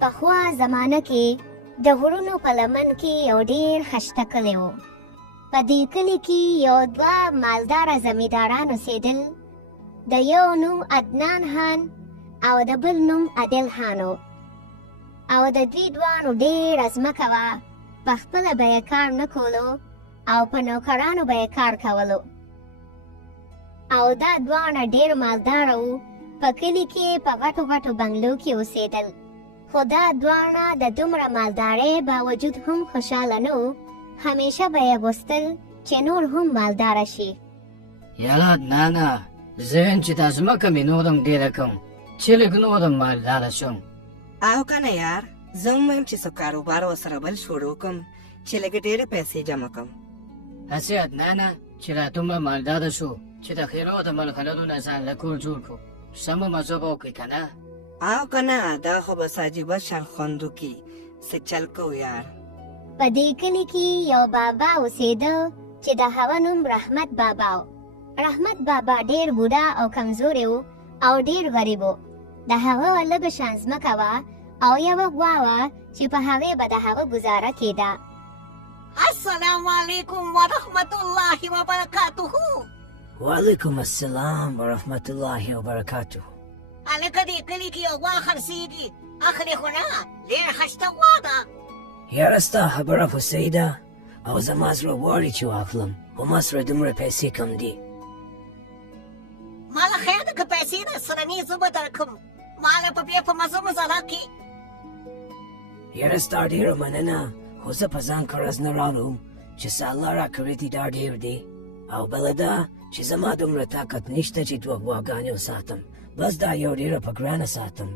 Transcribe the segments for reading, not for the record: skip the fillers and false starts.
پخوا زمانه کې د غرونو په لمن کې یو ډېر خشته کلی و. په دې کلي کې یو دوه مالداره زمینداران اوسېدل. د یو نوم عدنان خان او د بل نوم عادل خان و. او د دوی دواړو ډېره ځمکه وه. په خپله به یې کار نه کولو او په نوکرانو به یې کار کولو. او دا دواړه ډېر مالداره وو. په کلي کې په غټو غټو بنګلو کې اوسېدل. خو دا دواړه د دومره مالدارۍ باوجود هم خوشحاله نه وو. همیشه به یې غوښتل چې نور هم مالداره شي. یاره عدنانه، زه یم چې دا ځمکه مې نورم ډېره کړم چې لږ نورم مالداره شم. او که نه یار، زه هم وایم چې څه کاروبار ورسره بل شروع کړم چې لږې ډېرې پیسې جمع کړم. هسې عدنانه چې را دومره مالداره شو چې د خیرو د ملغلرو نه ځان له کور جوړ کړو. سمه مزه به وکړي که نه؟ او که نه، دا خو به عجیبه شان خوند وکړي. څه چل کوو یار. په دې کلي کې یو بابا اوسېده چې د هغه نوم رحمت بابا و. رحمت بابا ډېر بوډا او کمزوری و او ډېر غریب و. د هغه لږه شان ځمکه وه او یوه غوا وه چې په هغې به د هغه ګزاره کېده. السلام علیکم ورحمت الله وبرکاته. وعلیکم السلام ورحمت الله وبرکاته. هلکه دې کلي کې یو غوا خرڅېږي، اخلې خو نه؟ ډېر ښایسته غوا ده. یاره ستا خبره خو صحیح ده او زما زړه غواړي چې واخلم، خو ما سره دومره پیسې کم دي. ماله خیر ده که پیسې درسره نه زه به درکړم. ماله په بیا په مزه مزه راکړې. یاره ستا ډېره مننه، خو زه په ځان قرض نه راوړم چې څه الله راکړی دي دا ډېر دی. او بله ده چې زما دومره طاقت نشته چې دوه غواګانې وساتم. بس دا یو ډېره په ګرانه ساتم.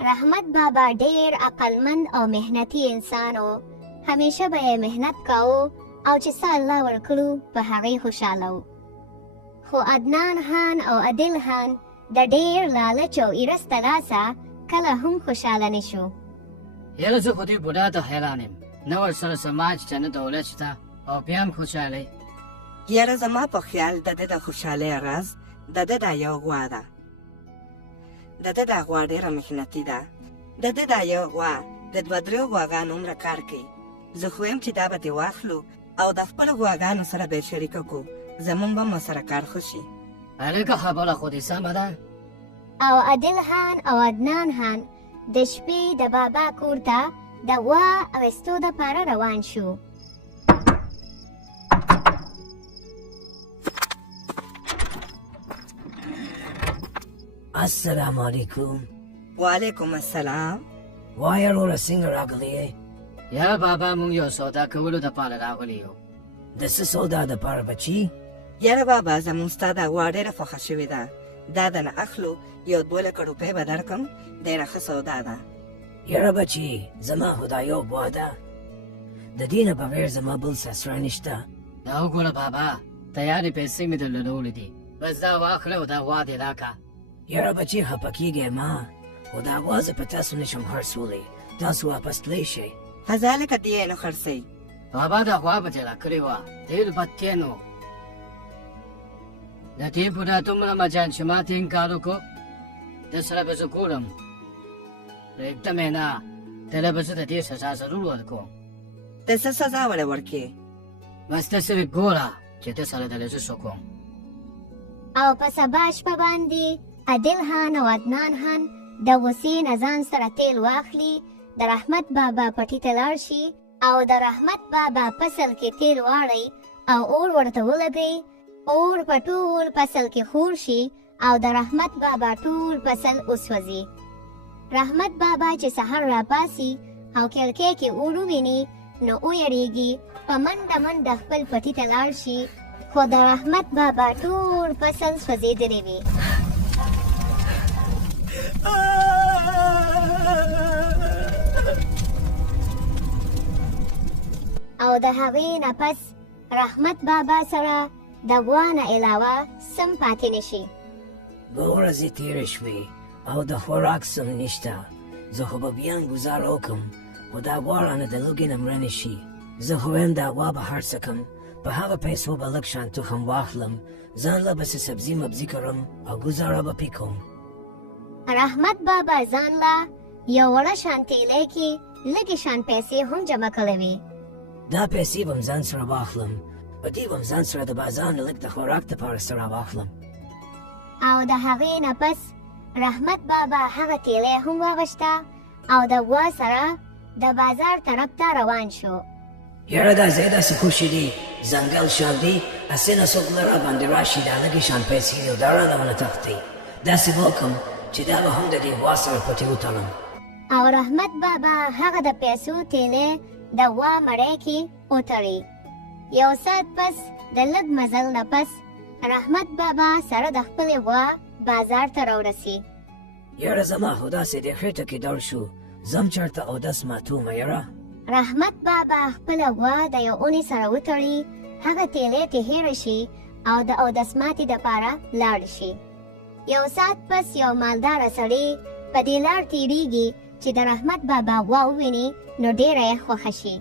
رحمت بابا ډېر عقلمند او محنتي انسان و. همیشه به یې محنت کاوه او چې څه الله ورکړو په هغې خوشحاله و. خو عدنان خان او عادل خان د ډېر لالچ او ایرس د لاسه کله هم خوشحاله نه شو. یاره زه خو دې بوډا ته حیران یم. نه ورسره سماج چې نه دولت شته او بیا هم خوشحالۍ. یاره زما په خیال د ده د خوشحالۍ راز د ده دا یو غوا ده. د ده دا غوا ډېره محنتي ده. د ده دا یو غوا د دوه درېو غواګانو عمره کار کوي. زه خو یم چې دا به دې واخلو او د خپلو غواګانو سره به یې شریکه کړو. زمونږ به مو سره کار ښه شي. هلکه خبره خو دې سمه ده. او عادل خان او عدنان خان د شپې د بابا کور ته د غوا اخیستو دپاره روان شو. السلام علیکم. وعلیکم السلام. وایه وروره څنګه راغلی یې؟ یاره بابا مونږ یو سودا کولو دپاره راغلي یو. د څه سودا دپاره بچي؟ یاره بابا زمونږ ستا دا غوا ډېره خوښه شوې ده. دا د نه اخلو یو 2 لکه روپۍ به درکړم. ډېره ښه سودا ده. یاره بچي زما خو دا یو غوا ده. د دې نه بغیر زما بل سسره نشته. دا وګوره بابا، تیارې پیسې مې درله راوړې دي. بس دا واخله او دا غوا دې راکړه. یاره بچي خفه کېږئ ما، خو دا غوا زه په تاسو نشم خرڅولی. تاسو واپس تللی شئ. هزه هلکه دې یې نه خرڅوئ. بابا دا غوا به دې راکړې وه، ډېر بدتین و. د دې بوډا دومره مجان چې ما ته انکار وکړو، د سره به زه ګورم. پرېږدم یې نه، دله به زه د دې سزا ضرور ورکوم. ته څه سزا وله ورکې؟ بس ته صرف ګوره چې ته سره دله زه څه کوم. او په سبا شپه باندې عادل خان او عدنان خان د غوسې نه ځان سره تیل واخلي، د رحمت بابا پټي ته لاړ شي او د رحمت بابا فصل کې تیل واړی او اور ورته ولګوي. اور په ټول فصل کې خور شي او د رحمت بابا ټول فصل وسوځي. رحمت بابا چې سحر راپاسي او کړکۍ کې اور وویني نو ویریږي. په منډه منډه خپل پټي ته لاړ شي، خو د رحمت بابا ټول فصل سوځېدلی وي. او د هغې نه پس رحمت بابا سره د غوا نه علاوه سم پاتې نشي. 2 ورځې تېرې شوې او د خوراک سم نشته. زه خو به بیا ګزاره وکړم، خو دا غوا رانه د لوږې نه مړه نه شي. زه خو وایم دا غوا به هر څه کړم، په هغه پیسو به لږ شان تخم واخلم، ځان له به څه سبزي مبزي کړم او ګزاره به پرې کوم. رحمت بابا ځان له یو وړه شان تیلی کې لږې شان پیسې هم جمع کړې وې. دا پیسې به م ځان سره واخلم، په دې به م ځان سره د بازار نه لږ د خوراک دپاره سره واخلم. او د هغې نه پس رحمت بابا هغه تیلی هم واغشته او د غوا سره د بازار طرف ته روان شو. یاره دا ځای داسې خوشي دی، ځنګل شان دی، هسې نه څوک نه راباندې راشي دا لږې شان پیسې دي او دا رانه ونه تښتئ. داسې به وکړم چې دا به هم د دې غوا سره پټې وتړم. او رحمت بابا هغه د پیسو تیلی د غوا مړی کې وتړی. یو ساعت پس د لږ مزل نه پس رحمت بابا سره د خپلې غوا بازار ته راورسي. یاره زما خو داسې د خېټه کې درد شو، ځم چېرته اودس ماتومه یاره. رحمت بابا خپله غوا د یو اونۍ سره وتړي، هغه تیلی ترې هېره شي او د اودس ماتې دپاره لاړ شي. یو ساعت پس یو مالداره سړی په دې لار تېرېږي چې د رحمت بابا غوا وویني نو ډېره یې خوښه شي.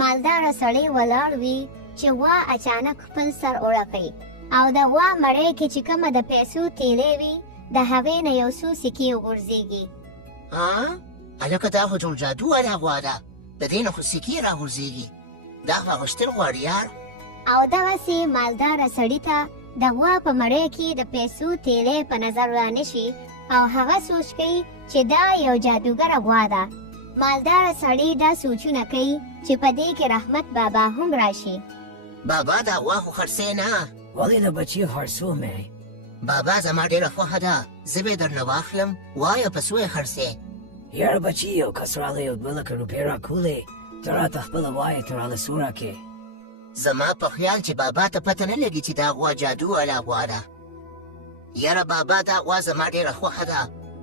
مالداره سړی ولاړ وي چې غوا اچانک خپل سر وړپوي او د غوا مړی کې چې کومه د پیسو تیلی وي د هغې نه یو څو سکې وغورځېږي. هلکه دا خو ټول جادو والا غوا ده، د دې نه خو سکې راغورځېږي. دا خو اغوښتل غواړي یار. او دغسې مالداره سړي ته د غوا په مړی کې د پیسو تیلی په نظر رانشي او هغه سوچ کوي چې دا یو جادوګره غوا ده. مالداره سړی دا سوچونه کوي چې په دې کې رحمت بابا هم راشي. بابا دا غوا خو خرڅې نه. ولې نه بچي خرڅومې؟ بابا زما ډېره خوښه ده، زه به یې درنه واخلم، وایه په څو یې خرڅې؟ یاره بچي یو کس راغی او 2 لکه روپۍ راکولې، ته راته خپله وایې ته راله څو راکې؟ زما په خیال چې بابا ته پته نه لګي چې دا غوا جادو والا غوا ده. یاره بابا دا غوا زما ډېره خوښه ده،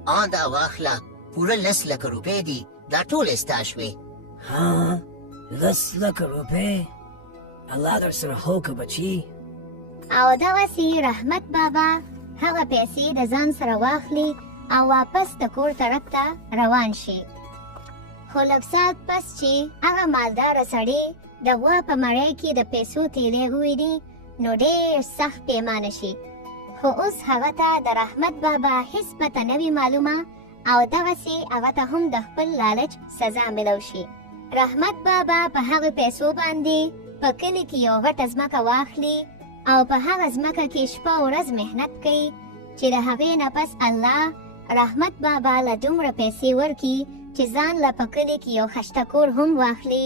آن دا واخله، پوره 10 لکه روپۍ دي، دا ټولې ستا شوې. ها 10 لکه روپۍ؟ الله در سره ښه وکړه بچي. او دغسې رحمت بابا هغه پیسې د ځان سره واخلي او واپس د کور طرف ته روان شي. خو لږ ساعت پس چې هغه مالداره سړی د غوا په مړی کې د پیسو تیلی وویني نو ډېر سخت پیمانه شي. خو اوس هغه ته د رحمت بابا هیڅ پته نه وي معلومه او دغسې هغه ته هم د خپل لالچ سزا میلو شي. رحمت بابا په هغه پیسو باندې په کلي کې یو غټه ځمکه واخلي او په هغه ځمکه کې شپه ورځ محنت کوي چې د هغې نه پس الله رحمت بابا له دومره پیسې ورکي چې ځان له په کلي کې یو خشته کور هم واخلي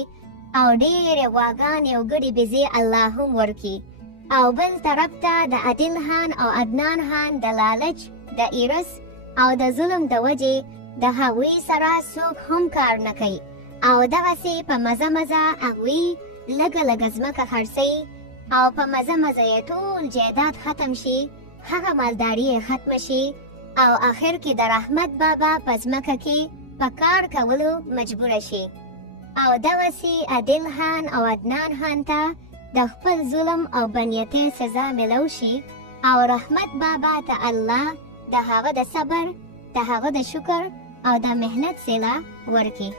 او ډېرې غواګانې او ګډې بزې الله هم ورکي. او بل طرف ته د عادل خان او عدنان خان د لالچ د ایرس او د ظلم د وجې د هغوی سره څوک هم کار نه کوي او دغسې په مزه مزه هغوی لږه لږه ځمکه خرڅوي او په مزه مزه یې ټول جایداد ختم شي، هغه مالداري یې ختمه شي او آخر کې د رحمت بابا په ځمکه کې په کار کولو مجبوره شي. او دغسې عادل خان او عدنان خان ته د خپل ظلم او بنیتۍ سزا میلو شي او رحمت بابا ته الله د هغه د صبر، د هغه د شکر او د محنت صله ورکړي.